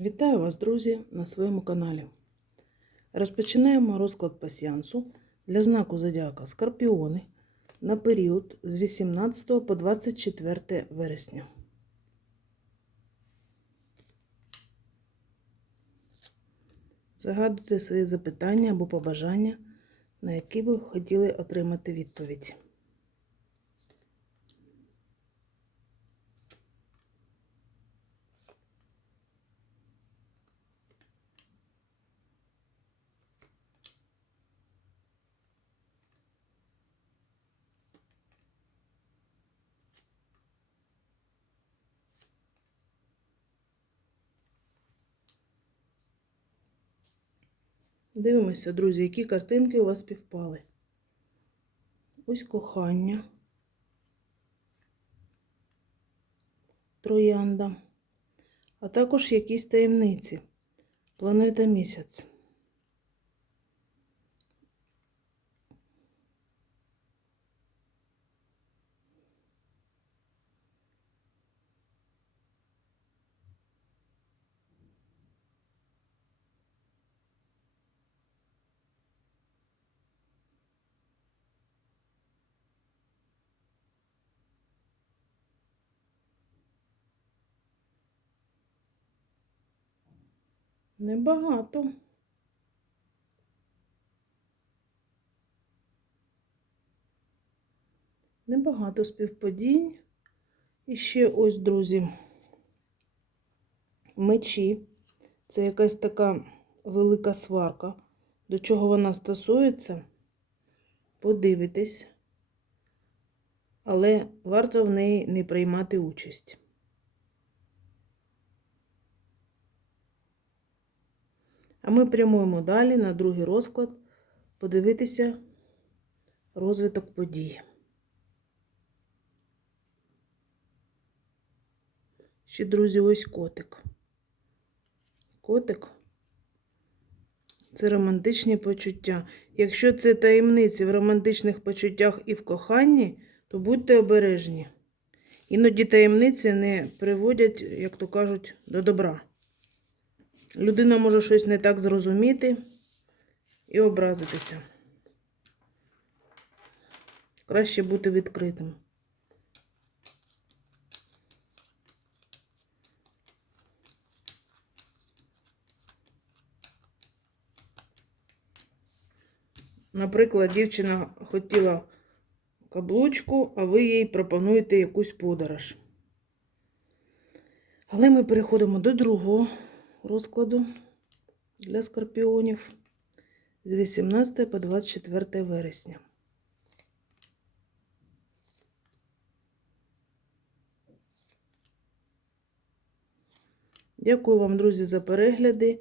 Вітаю вас, друзі, на своєму каналі. Розпочинаємо розклад пасіансу для знаку Зодіака Скорпіони на період з 18 по 24 вересня. Загадуйте свої запитання або побажання, на які ви хотіли отримати відповідь. Дивимося, друзі, які картинки у вас співпали. Ось кохання. Троянда. А також якісь таємниці. Планета місяць. Небагато. Небагато співпадінь. І ще ось, друзі, мечі. Це якась така велика сварка. До чого вона стосується, подивитесь. Але варто в неї не приймати участь. А ми прямуємо далі на другий розклад, подивитися розвиток подій. Ще, друзі, ось котик. Котик це романтичні почуття. Якщо це таємниці в романтичних почуттях і в коханні, то будьте обережні. Іноді таємниці не приводять, як то кажуть, до добра. Людина може щось не так зрозуміти і образитися. Краще бути відкритим. Наприклад, дівчина хотіла каблучку, а ви їй пропонуєте якусь подорож. Але ми переходимо до другого розкладу для скорпіонів з 18 по 24 вересня. Дякую вам, друзі, за перегляди.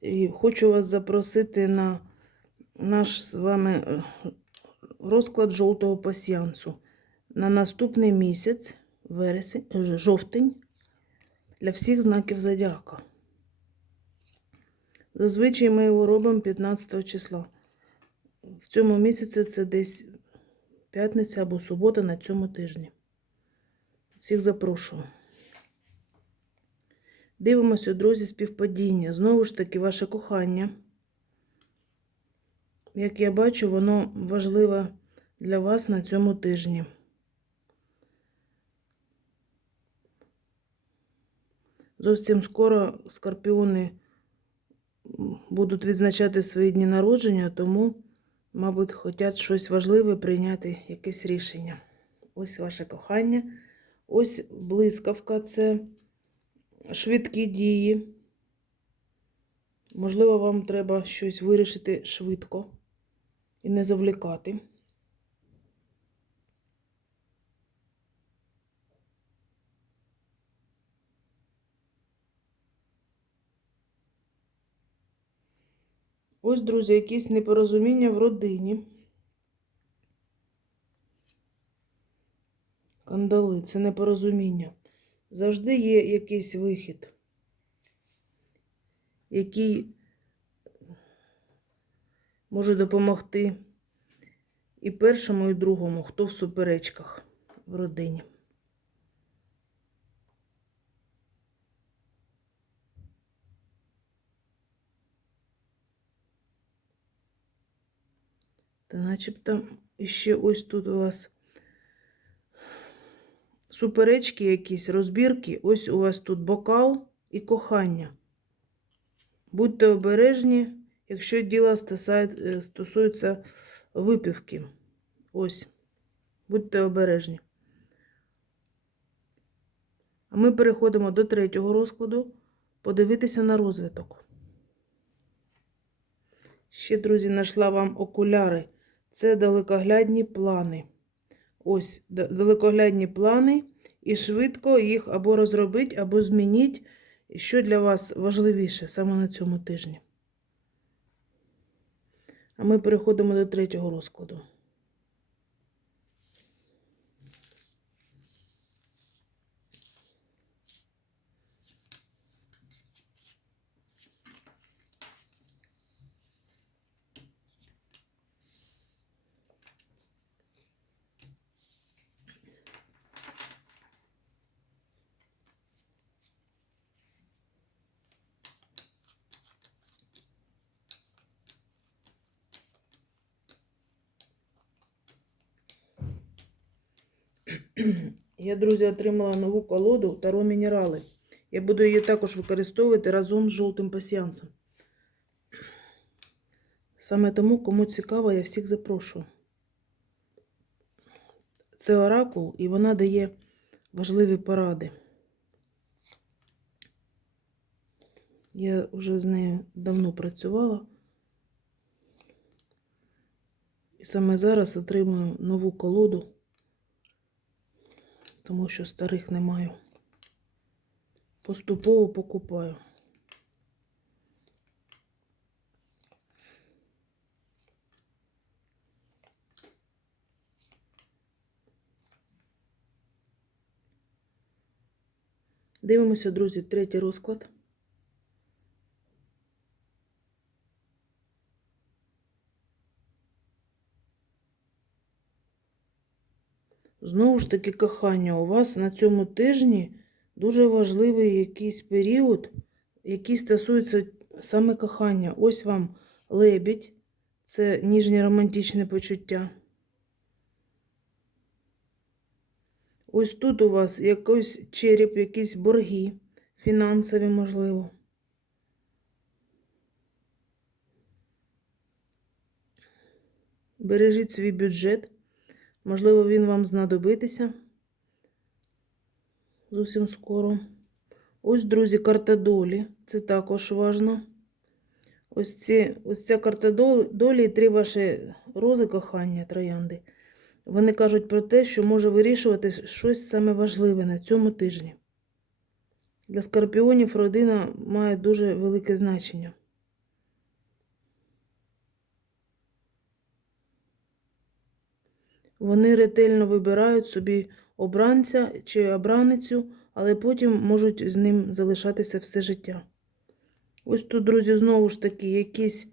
І хочу вас запросити на наш з вами е, розклад жовтого пасіансу на наступний місяць, вересень, е, жовтень для всіх знаків зодіака. Зазвичай ми його робимо 15 числа. В цьому місяці це десь п'ятниця або субота на цьому тижні. Всіх запрошую. Дивимося, друзі, співпадіння. Знову ж таки, ваше кохання. Як я бачу, воно важливе для вас на цьому тижні. Зовсім скоро скорпіони будуть відзначати свої дні народження, тому, мабуть, хочуть щось важливе прийняти, якесь рішення. Ось ваше кохання. Ось блискавка це швидкі дії. Можливо, вам треба щось вирішити швидко і не завлікати. Ось, друзі, якісь непорозуміння в родині. Кандали, це непорозуміння. Завжди є якийсь вихід, який може допомогти і першому, і другому, хто в суперечках в родині. Та начебто ще ось тут у вас суперечки якісь, розбірки. Ось у вас тут бокал і кохання. Будьте обережні, якщо діло е, стосується випивки. Ось. Будьте обережні. А ми переходимо до третього розкладу. Подивитися на розвиток. Ще, друзі, знайшла вам окуляри. Це далекоглядні плани. Ось далекоглядні плани. І швидко їх або розробіть, або змініть. Що для вас важливіше саме на цьому тижні. А ми переходимо до третього розкладу. Я, друзі, отримала нову колоду Таро Мінерали. Я буду її також використовувати разом з жовтим пасіянсом. Саме тому, кому цікаво, я всіх запрошую. Це оракул, і вона дає важливі поради. Я вже з нею давно працювала. І саме зараз отримую нову колоду тому що старих не маю. Поступово покупаю. Дивимося, друзі, третій розклад. Знову ж таки, кохання, у вас на цьому тижні дуже важливий якийсь період, який стосується саме кохання. Ось вам лебідь, це ніжнє романтичне почуття. Ось тут у вас якийсь череп, якісь борги, фінансові, можливо. Бережіть свій бюджет. Можливо, він вам знадобитися зовсім скоро. Ось, друзі, карта долі. Це також важно. Ось, ці, ось ця карта долі і три ваші рози кохання, троянди. Вони кажуть про те, що може вирішувати щось саме важливе на цьому тижні. Для скорпіонів родина має дуже велике значення. Вони ретельно вибирають собі обранця чи обраницю, але потім можуть з ним залишатися все життя. Ось тут, друзі, знову ж таки, якийсь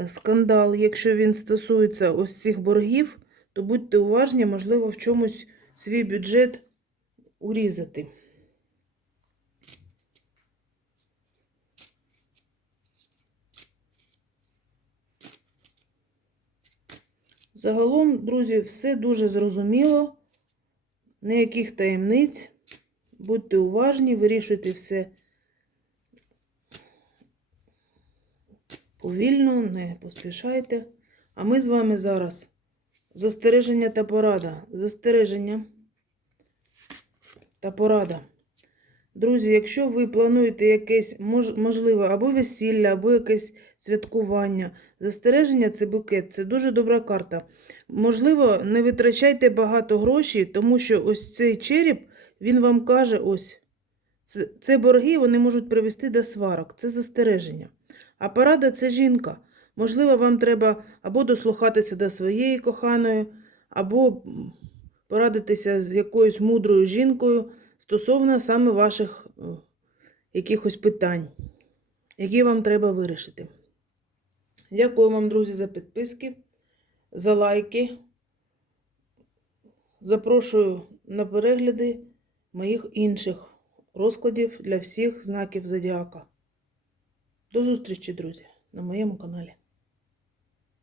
е, скандал. Якщо він стосується ось цих боргів, то будьте уважні, можливо, в чомусь свій бюджет урізати. Загалом, друзі, все дуже зрозуміло, ніяких таємниць. Будьте уважні, вирішуйте все повільно, не поспішайте. А ми з вами зараз застереження та порада. Застереження та порада. Друзі, якщо ви плануєте якесь мож- можливо або весілля, або якесь святкування, застереження це букет, це дуже добра карта. Можливо, не витрачайте багато грошей, тому що ось цей череп, він вам каже: ось це, це борги, вони можуть привести до сварок, це застереження. А порада це жінка. Можливо, вам треба або дослухатися до своєї коханої, або порадитися з якоюсь мудрою жінкою стосовно саме ваших е, якихось питань, які вам треба вирішити. Дякую вам, друзі, за підписки, за лайки. Запрошую на перегляди моїх інших розкладів для всіх знаків зодіака. До зустрічі, друзі, на моєму каналі.